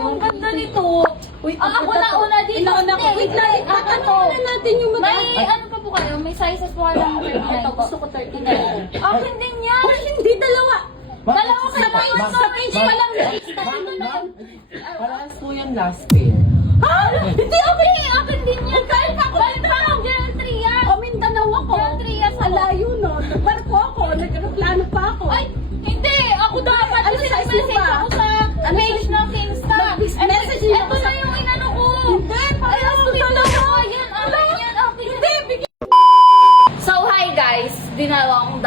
ang ganda nito. Uy, Ako na una dito. Wait lang, tatanungin natin yung mga... May ano pa po kayo? May sizes po kayo ng 39 Ito, po. gusto ko 39. Akin din yan. Ay, hindi, dalawa. Dalawa ka na yun. Sa page pa lang. Parehas po yan last page. Ha? Hindi, okay. Akin din yan. Kahit ako, Gen 3 yan. O, Mindanao ako. Gen 3 yan. Alayo, no? Nagbarko ako. Nagplano pa ako. Ay, hindi. Ako dapat. Ano Kasi size mo nag-message ba? ako sa page ng Kingsta. Message mo Ito na yung inano ko. Hindi, parehas ko talaga. Yan, akin yan. Akin yan. So, hi guys! Dinawa akong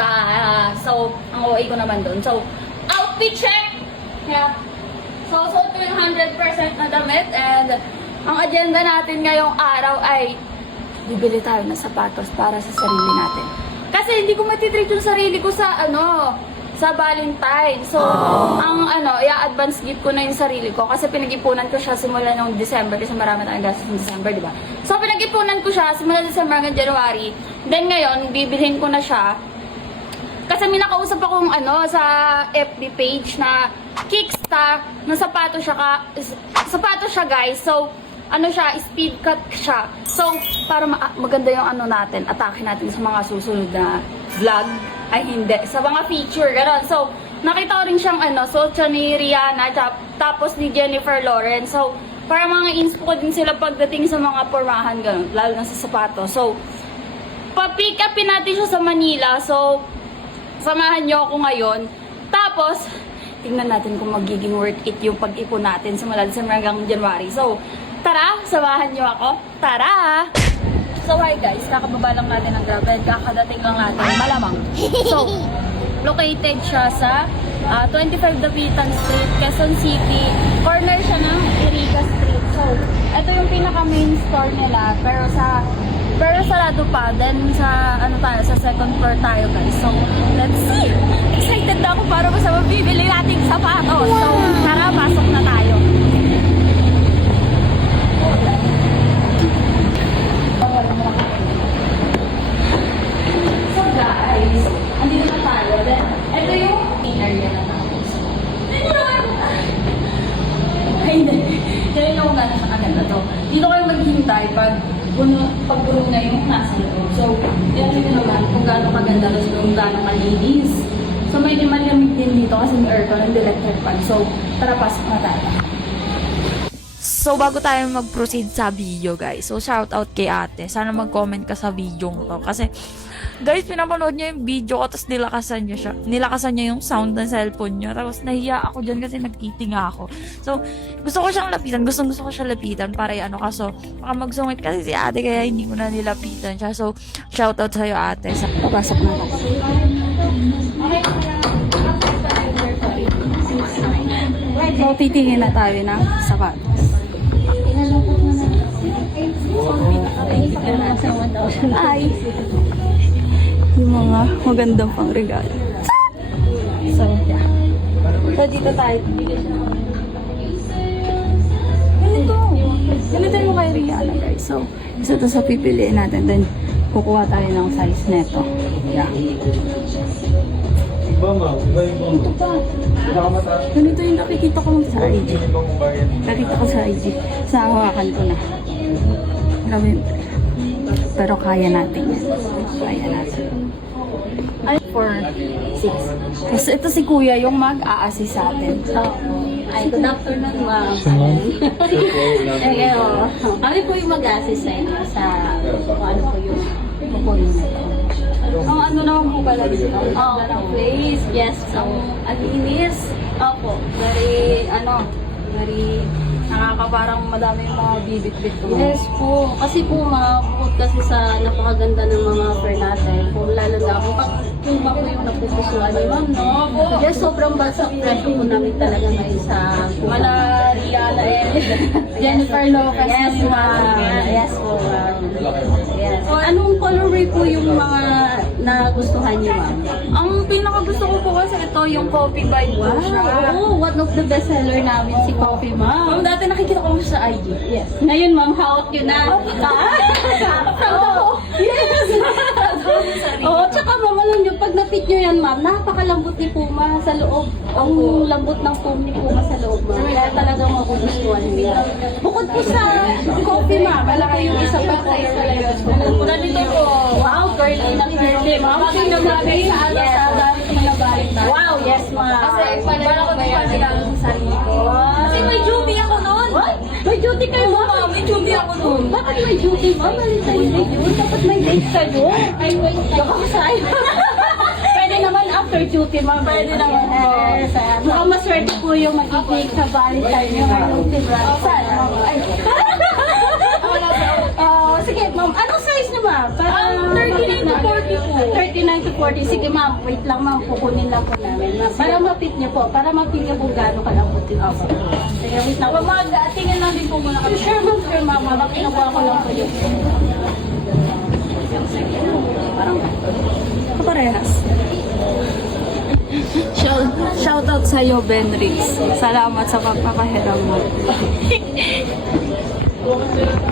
So, ang OA ko naman dun. So, outfit check! Yeah. So, suot ko yung 100% na damit and ang agenda natin ngayong araw ay bibili tayo ng sapatos para sa sarili natin. Kasi hindi ko matitreat yung sarili ko sa sa Valentine. So, i-advance gift ko na yung sarili ko kasi pinag-ipunan ko siya simula noong December kasi marami tayong gastos ng December, di ba? So, pinag-ipunan ko siya simula December hanggang January. Then ngayon, bibilhin ko na siya. Kasi may nakausap akong sa FB page na Kicksta na sapatos siya guys. So, speed cut siya. So, para maganda yung natin, atake natin sa mga susunod na vlog. Ay, hindi. Sa mga feature, gano'n. So, nakita ko rin siyang suot siya ni Rihanna, tapos ni Jennifer Lawrence. So, para mga inspo ko din sila pagdating sa mga pormahan, gano'n. Lalo na sa sapatos. So, pa-pick upin natin siya sa Manila. So, samahan niyo ako ngayon. Tapos, tingnan natin kung magiging worth it yung pag-ipon natin simula December hanggang January. So, tara, samahan niyo ako. Tara! So, hi guys, kakababa lang natin ng Grab and kakadating lang natin, malamang. So, located siya sa 25 Dapitan Street, Quezon City. Corner siya ng Iriga Street. So, ito yung pinaka-main store nila, pero sarado pa. Then, sa second floor tayo guys. So, let's see! Excited na ako para sa mabibili nating sapatos. So, tara, pasok na tayo. So guys, andito na tayo. Then, ito yung area na natin. Ay, hindi. Ganyan yung gano'n sa kaganda to. Dito kayo maghihintay pag puno na yung nasa loob. So, yan yung naman kung gano'n kaganda rin kung gano'n kalinis. So, may malamig din dito kasi may aircon and electric fan. So, tara, pasok na tayo. So, bago tayo mag-proceed sa video, guys. So, shout out kay ate. Sana mag-comment ka sa video ko. Kasi, guys, pinapanood niya yung video ko, tapos nilakasan niya yung sound ng cellphone niya. Tapos, nahiya ako dyan kasi nagtitinga ako. So, gusto ko siyang lapitan. Gusto ko siya lapitan para kaso, baka magsungit kasi si ate, kaya hindi ko na nilapitan siya. So, shout out sa'yo, ate. Papasok na ako. So, titingin na tayo ng sapatos. Ay, yung mga magandang pang regalo. So, dito tayo. Ganito yung kay Rihanna, guys. So, isa to sa pipiliin natin. Then, kukuha tayo ng size neto. Yeah. Ito pa. Ganito yung nakikita ko sa IG. Nakita ko sa IG. Sa hawakan ko na. Grabe. Pero kaya natin yan. Kaya natin. Ay, 4, 6. Kasi ito si Kuya yung mag-a-assist sa atin. Ay, good afternoon, ma'am. Kami po yung mag-assist sa inyo sa kung ano po yung kukunin na ito. Ang ano naman po pala dito? Ang place, yes. Ang linis. Opo. Very nakakaparang madami yung mga bibit-bit ko. Yes po. Kasi po, bukod kasi sa napakaganda ng mga offer natin, kung lalo na kung ba po yung napupusuan ni ma'am, no? Yes, sobrang bagsak presyo po namin talaga ngayon sa Mala Rihanna and Jennifer Lopez. Yes, ma'am. Yes po, ma'am. Yes. So, anong colorway po yung mga nagustuhan niyo, ma'am? Ang pinakagusto ko po kasi ito yung coffee vibe po siya. Wow, one of the best seller namin si Coffee, ma'am. Dati nakikita ko siya sa IG. Yes. Ngayon, ma'am, hawak yun na. Oo. Yes! Oo, tsaka ma'am, alam niyo, pag napit niyo yan ma'am, napakalambot ni Puma sa loob. Ang lambot ng foam ni Puma sa loob ma'am. Kaya talagang magugustuhan niyo. Bukod po sa coffee ma'am, alam ko yung isa pa size talaga. Ganito po. Wow, curly na curly ma'am. Sino bagay sa ano sa dami mo na balik na. Wow, yes ma'am. Kasi para ko may panigalo sa sarili ko. Kasi may duty ako noon. What? May duty kayo ma'am? May duty ako noon. Bakit may duty ma'am? Valentine's Day yun? Dapat may date ka doon. Ay, wait. Baka masaya. Pwede naman after duty ma'am. Pwede naman. Yes. Mukhang maswerte po yung mag-i-take sa Valentine yung anong February. Ay. Sige ma'am, anong size niyo ma'am? 39 to 40 po. 39 to 40. Sige ma'am, wait lang ma'am, kukunin lang po namin ma'am. Para mapit niyo po, para mapit niyo po gaano kalambot yung opo. Sige, wait lang. Tingnan lang din po muna kami. Sure ma'am, sure ma'am. Ma'am, kinukuha ko lang po yun. Parang kaparehas. Shout out sa iyo, Benrix. Salamat sa pagpapahiram mo.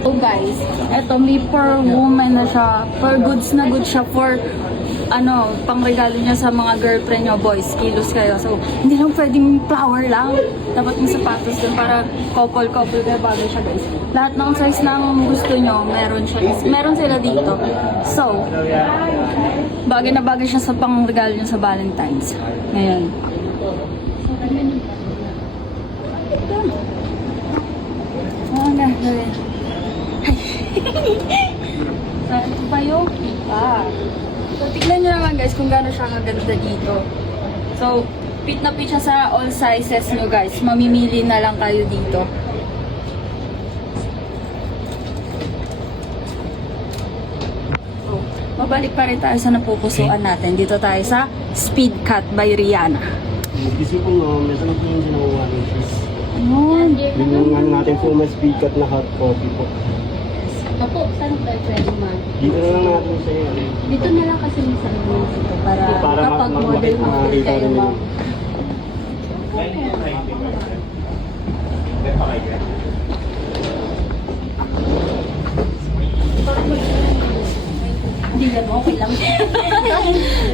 Oh guys, eto may per woman na siya, per goods na goods siya for ano, pangregalo niya sa mga girlfriend niyo, boys, kilos kayo. So, hindi lang pwedeng flower lang. Dapat may sapatos din para couple kayo bagay siya, guys. Lahat ng size ng gusto niyo, meron sila dito. So, bagay na bagay siya sa pangregalo niyo sa Valentine's. Ngayon. Saan ko ba yung iba? So, tignan nyo naman guys kung gaano siya kaganda dito. So, fit na fit siya sa all sizes nyo guys. Mamimili na lang kayo dito. So, mabalik pa rin tayo sa napupusuan natin. Dito tayo sa Speed Cut by Rihanna. Kasi po meron po yung ginawa ng cheese. Ayun. Yung ano natin po, mas speed cut na hot coffee po. Opo, saan tayo pwede ma'am? Dito na lang natin sa iyo. Dito na lang kasi yung salon dito para kapag model makita model kayo rin ma'am. Hindi na okay lang.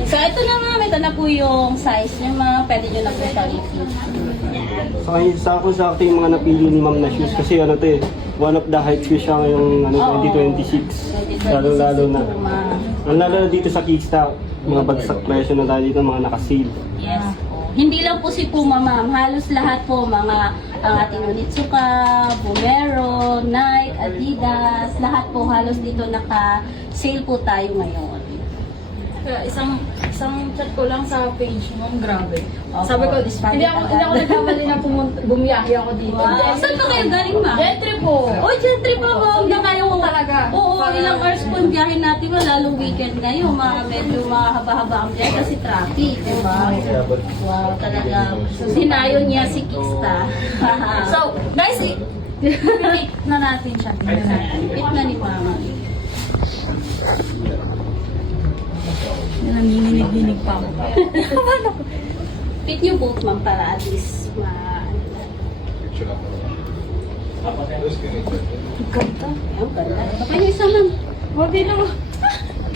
So ito na ma'am, ito na po yung size niya ma'am. Pwede nyo na po siya i-fit. Sa ako sakto yung mga napili ni ma'am na shoes kasi ano to eh, one of the heights ko siya ngayong ano, 2026. Lalo na. Lalo na dito sa Kickstart, mga bagsak presyo na tayo dito, mga naka-sale. Yes po. Hindi lang po si Puma ma'am, halos lahat po mga ating Onitsuka, Vomero, Nike, Adidas, lahat po halos dito naka-sale po tayo ngayon. Kaya isang chat ko lang sa page mo, grabe. Opo. Sabi ko, hindi ako nagkamali na bumiyahe ako dito. Wow. Saan pa kayo galing ma'am? Gentry po. Oh, gentry pa ma'am. Hindi kaya ko talaga. Oo, ilang hours po ang biyahe natin mo, lalong weekend ngayon, medyo mahaba-haba ang biyahe kasi traffic, diba? Wow, talaga. Dinayo niya si Kista. So, guys, i-pick na natin siya. Ipit na ni mama. Nanginginig-ginig pa ako. Fit niyo both ma'am para at least Ganda. Ayun, ganda. Baka yung isa ma'am. Hindi naman.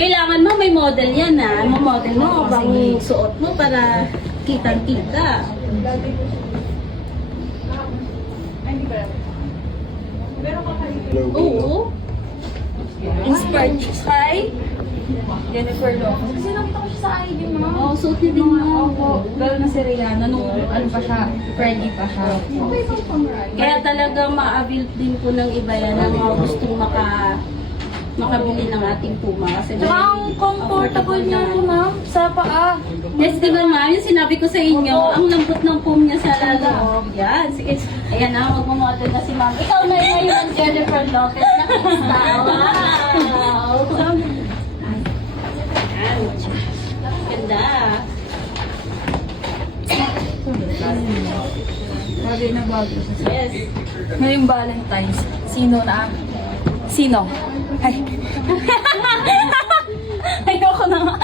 Kailangan mo may model yan ha. Model mo bang suot mo para kitang-kita. Oo. Inspired by Jennifer Lopez. Kasi nakita ko siya sa IG mo. Oo, suot niyo din ma'am. Opo, girl na si Rihanna. Nung ano pa siya, Freddy pa siya. Kaya talagang ma-avail din po ng iba yan ang mga gustong makabili ng ating Puma. Kasi Tsaka ang comfortable niya ito, ma'am. Sa paa. Yes, di ba ma'am? Yung sinabi ko sa inyo, ang lambot ng foam niya sa loob. Yan, sige. Ayan na, magmamodel na si ma'am. Ikaw na ngayon ang Jennifer Lopez na Kista. Wow! Ayan. Ganda. Grabe na bago. Yes. Ngayong Valentine's, sino? Ay. Ayoko na nga.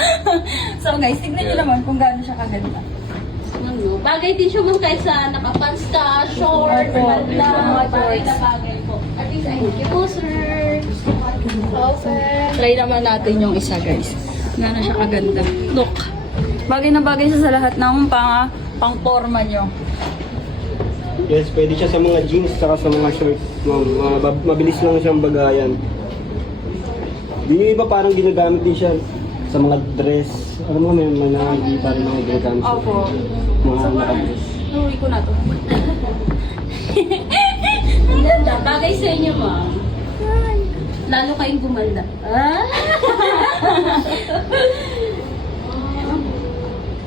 So guys, tignan nyo naman kung gaano siya kaganda. Ano, bagay din siya mong kahit sa nakapants ka, short, Opo. lang, Mga bagay shorts. na bagay po. At least, thank you po, sir. Try naman natin yung isa, guys. Gano'n siya kaganda. Look. Bagay na bagay siya sa lahat ng pang-forma nyo. Yes, pwede siya sa mga jeans saka sa mga shirt. Mabilis lang siyang bagayan. Di iba parang ginagamit din siya sa mga dress. Alam mo, may nakikita rin mga ginagamit sa Opo. mga nakadress. Uwi ko na to. Ang ganda. Bagay sa inyo, ma'am. Lalo kayong gumanda. Ah!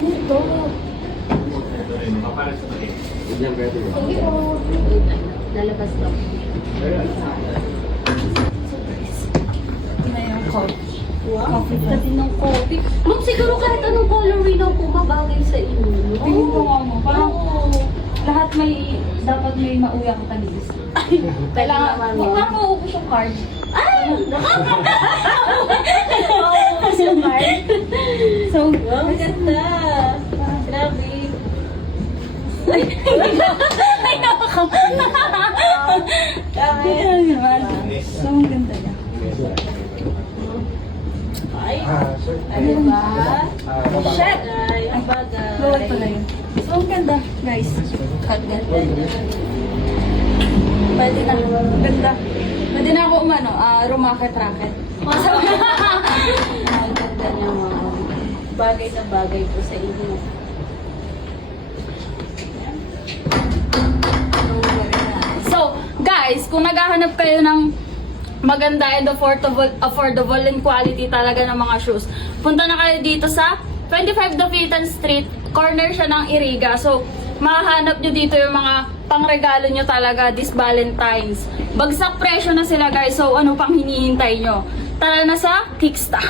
Ito. Lalabas daw. Ito na yung coffee. Wow, ganda din ng coffee. Ma'am, siguro kahit anong colorway ng Puma bagay sa inyo. Tingin ko nga mo. Parang lahat dapat may mauya ka kanis. Kailangan, huwag nga mauubos yung card. Ay! So, Wow, ang ganda. Grabe. ay, nakaka. Ay, naman. So, ang ganda niya. Ay, ano ba? Shit! Ay, ang bagay. Bawal pala yun. So, ang ganda, guys. Cut ganda. Pwede na. Ganda. Pwede na ako rumakit-racket. Ang ganda niya, ma'am. Bagay na bagay po sa inyo. So, guys, kung naghahanap kayo ng maganda and affordable and quality talaga ng mga shoes, punta na kayo dito sa 25 Dapitan Street, corner siya ng Iriga. So, mahahanap nyo dito yung mga pangregalo nyo talaga this Valentine's. Bagsak presyo na sila, guys. So, ano pang hinihintay nyo? Tara na sa Kicksta.